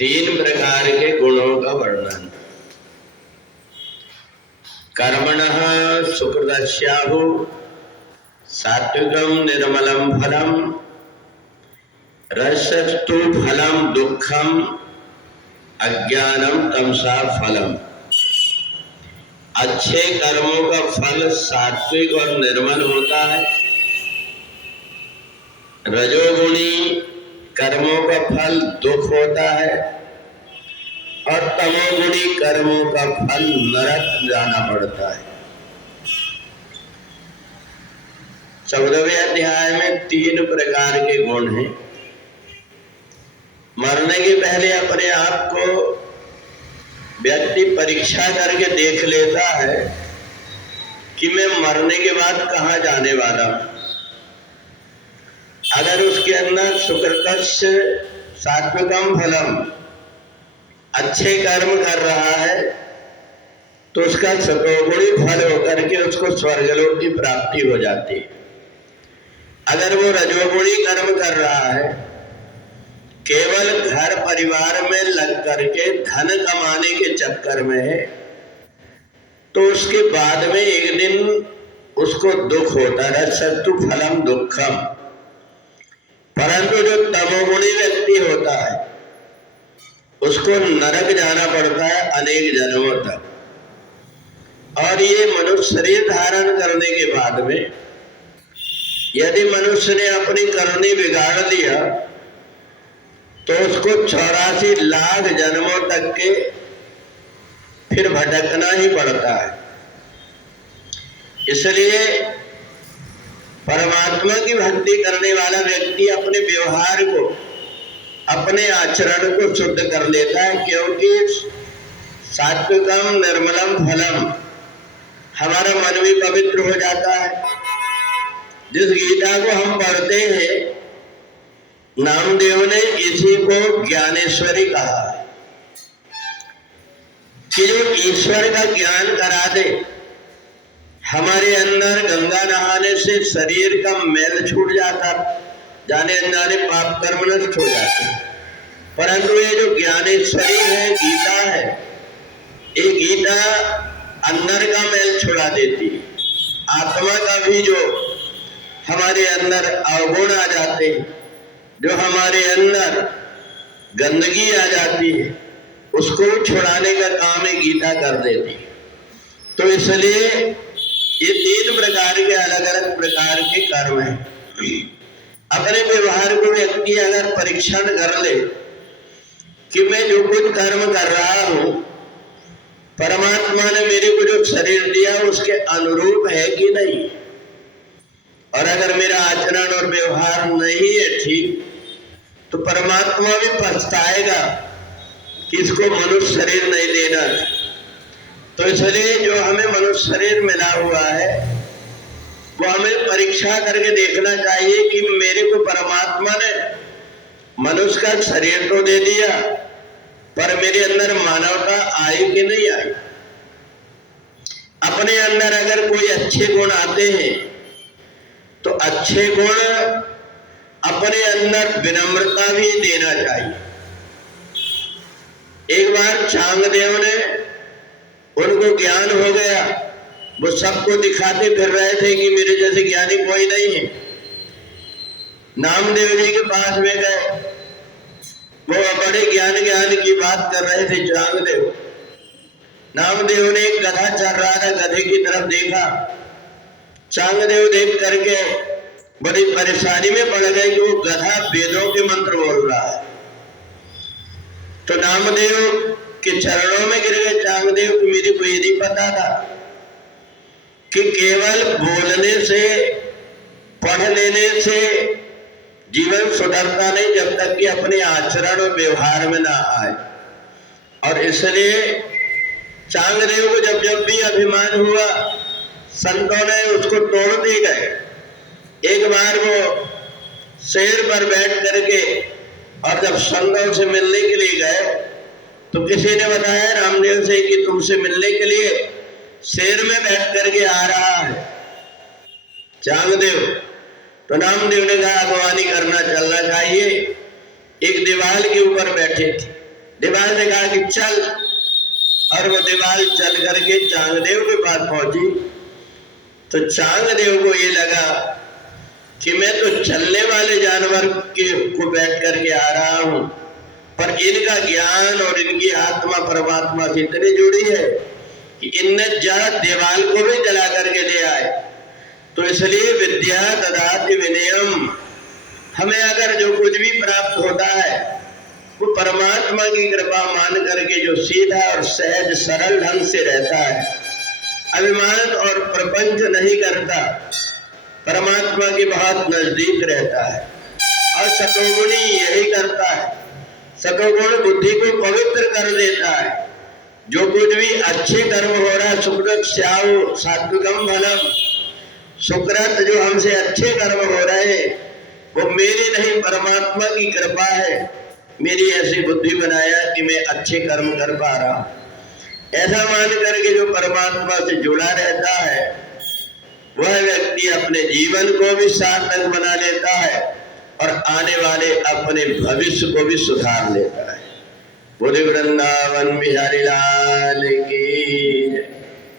तीन प्रकार के गुणों का वर्णन। कर्मणः सुकृतस्याहु सात्विकं निर्मलं फलम रजस्तु फलम दुःखम अज्ञानम तमसा फलम। अच्छे कर्मों का फल सात्विक और निर्मल होता है। रजोगुणी कर्मों का फल दुख होता है और तमोगुणी कर्मों का फल नरक जाना पड़ता है। 14वें अध्याय में तीन प्रकार के गुण हैं। मरने के पहले अपने आप को व्यक्ति परीक्षा करके देख लेता है कि मैं मरने के बाद कहाँ जाने वाला हूं। अगर उसके अंदर सुकृतस्य सात्विकम फलम अच्छे कर्म कर रहा है तो उसका सतोगुणी फल होकर के उसको स्वर्गलोक की प्राप्ति हो जाती है। अगर वो रजोगुणी कर्म कर रहा है, केवल घर परिवार में लग करके धन कमाने के चक्कर में है, तो उसके बाद में एक दिन उसको दुख होता है। रजस्तु फलम दुखम। परंतु जो तमोगुणी व्यक्ति होता है उसको नरक जाना पड़ता है अनेक जन्मों तक। और ये मनुष्य शरीर धारण करने के बाद में यदि मनुष्य ने अपनी करनी बिगाड़ दिया तो उसको 84 लाख जन्मों तक के फिर भटकना ही पड़ता है। इसलिए परमात्मा की भक्ति करने वाला व्यक्ति अपने व्यवहार को, अपने आचरण को शुद्ध कर लेता है, क्योंकि सात्विकम निर्मलम फलम हमारा मन भी पवित्र हो जाता है। जिस गीता को हम पढ़ते हैं, नामदेव ने इसी को ज्ञानेश्वरी कहा कि जो ईश्वर का ज्ञान करा दे। हमारे अंदर गंगा नहाने से शरीर का मैल छूट जाता, जाने अनजाने पाप कर्म नष्ट हो जाते। परंतु ये जो ज्ञानेश्वरी है, गीता है, ये गीता अंदर का मैल छुड़ा देती। आत्मा का भी जो हमारे अंदर अवगुण आ जाते, जो हमारे अंदर गंदगी आ जाती है, उसको छुड़ाने का काम है गीता कर देती। तो इसलिए ये तीन प्रकार के अलग अलग प्रकार के कर्म हैं। अपने व्यवहार को व्यक्ति अगर परीक्षण कर ले कि मैं जो कुछ कर्म कर रहा हूं, परमात्मा ने मेरे को जो शरीर दिया उसके अनुरूप है कि नहीं, और अगर मेरा आचरण और व्यवहार नहीं है ठीक, तो परमात्मा भी पछताएगा कि इसको मनुष्य शरीर नहीं देना। तो इसलिए जो हमें मनुष्य शरीर मिला हुआ है वो हमें परीक्षा करके देखना चाहिए कि मेरे को परमात्मा ने मनुष्य का शरीर तो दे दिया, पर मेरे अंदर मानवता आई कि नहीं आई। अपने अंदर अगर कोई अच्छे गुण आते हैं तो अच्छे गुण अपने अंदर विनम्रता भी देना चाहिए। एक बार चांगदेव ने, उनको ज्ञान हो गया, वो सबको दिखाते फिर रहे थे कि मेरे जैसे ज्ञानी कोई नहीं है। नामदेव जी के पास में गए, वो बड़े ज्ञान की बात कर रहे थे चांगदेव। नामदेव ने एक गधा चल रहा था, गधे की तरफ देखा। चांगदेव देख करके बड़ी परेशानी में पड़ गए कि वो गधा वेदों के मंत्र बोल रहा है। तो नामदेव के चरणों में गिर गए। चांगदेव को मेरे को ये नहीं पता था कि केवल बोलने से, पढ़ लेने से जीवन सुधरता नहीं जब तक कि अपने आचरण और व्यवहार में ना आए। और इसलिए चांगदेव को जब जब भी अभिमान हुआ, संतों ने उसको तोड़ दिए गए। एक बार वो शेर पर बैठ करके, और जब संतों से मिलने के लिए गए तो किसी ने बताया रामदेव से कि तुमसे मिलने के लिए शेर में बैठ करके आ रहा है चांगदेव। तो नामदेव ने कहा अगवानी करना चलना चाहिए। एक दीवार के ऊपर बैठे थे, दीवाल ने कहा कि चल, और वो दीवाल चल करके चांगदेव के पास पहुंची। तो चांगदेव को ये लगा कि मैं तो चलने वाले जानवर को बैठ करके आ रहा हूं, पर इनका ज्ञान और इनकी आत्मा परमात्मा से इतनी जुड़ी है कि इनने जड़ दीवाल को भी जला करके ले आए। तो इसलिए विद्या ददाति विनयम, हमें अगर जो कुछ भी प्राप्त होता है वो परमात्मा की कृपा मान करके जो सीधा और सहज सरल ढंग से रहता है, अभिमान और प्रपंच नहीं करता, परमात्मा के बहुत नजदीक रहता है। और सतोगुणी यही करता है, सतोगुण बुद्धि को पवित्र कर देता है। जो कुछ भी अच्छे कर्म हो रहा है, सुकृत स्याउ सात्विकम फलम, सुकृत जो हमसे अच्छे कर्म हो रहे वो मेरी नहीं परमात्मा की कृपा है, मेरी ऐसी बुद्धि बनाया कि मैं अच्छे कर्म कर पा रहा हूं। ऐसा मान करके जो परमात्मा से जुड़ा रहता है वह व्यक्ति अपने जीवन को भी सार्थक बना लेता है और आने वाले अपने भविष्य को भी सुधार लेता है। बोले वृंदावन बिहारी लाल की।